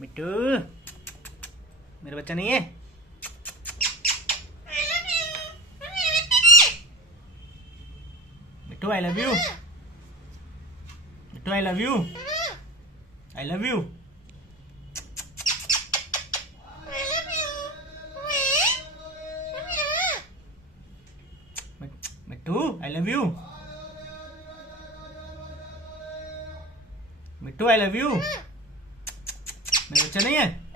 मिट्टू, मेरा बच्चा नहीं है। Mittu I love you. Mittu I love you. I love you. Mittu I love you. Mittu I love you. मेरा बच्चा नहीं है।